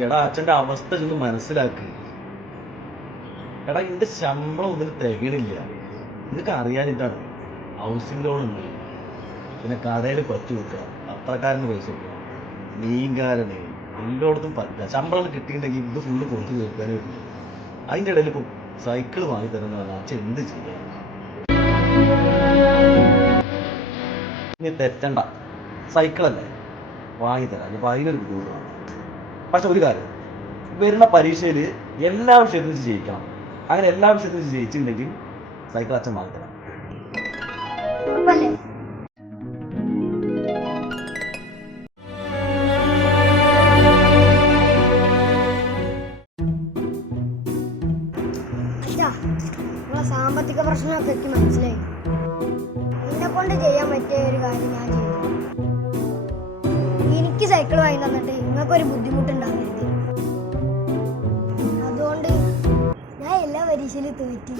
എടാ അച്ഛൻ്റെ അവസ്ഥ ചെന്ന് മനസ്സിലാക്ക്. എടാ ഇതിൻ്റെ ശമ്പളം ഒന്നിന് തികയണില്ല. ഇതൊക്കെ അറിയാനിട്ടാണ്. ഹൗസിംഗ് ലോൺ ഉണ്ട്, പിന്നെ കടയിൽ പറ്റി വെക്കുക, പത്രക്കാരന് പൈസ കൊടുക്കുക, മീൻകാരന് എല്ലായിടത്തും പറ്റുക. ശമ്പളം കിട്ടിയിട്ടുണ്ടെങ്കിൽ ഇത് ഫുള്ള് കൊടുത്ത് തീർക്കാനേ ഉള്ളൂ. അതിൻ്റെ ഇടയിൽ ഇപ്പോൾ സൈക്കിൾ വാങ്ങി തരുന്ന പറഞ്ഞാൽ അച്ഛൻ എന്ത് ചെയ്യാം? ഇനി തെറ്റണ്ട, സൈക്കിളല്ലേ വാങ്ങിത്തരാം. അപ്പോൾ അതിനൊരു ബുദ്ധിമുട്ടാണ്. പക്ഷെ ഒരു കാര്യം, വരുന്ന പരീക്ഷയിൽ എല്ലാ വിഷയത്തിലും ജയിക്കണം. അങ്ങനെ എല്ലാ വിഷയത്തിലും ജയിച്ചിട്ടുണ്ടെങ്കിൽ സൈക്കിൾ അച്ഛൻ വാങ്ങിത്തരാം. സാമ്പത്തിക പ്രശ്നമൊക്കെ എനിക്ക് മനസ്സിലായി. എന്നെ കൊണ്ട് ചെയ്യാൻ പറ്റിയ ഒരു കാര്യം ഞാൻ ചെയ്തു. എനിക്ക് സൈക്കിൾ വാങ്ങി തന്നിട്ട് നിങ്ങൾക്കൊരു ബുദ്ധിമുട്ടുണ്ടാവരുത്. അതുകൊണ്ട് ഞാൻ എല്ലാ പരീക്ഷയിലും തോറ്റു.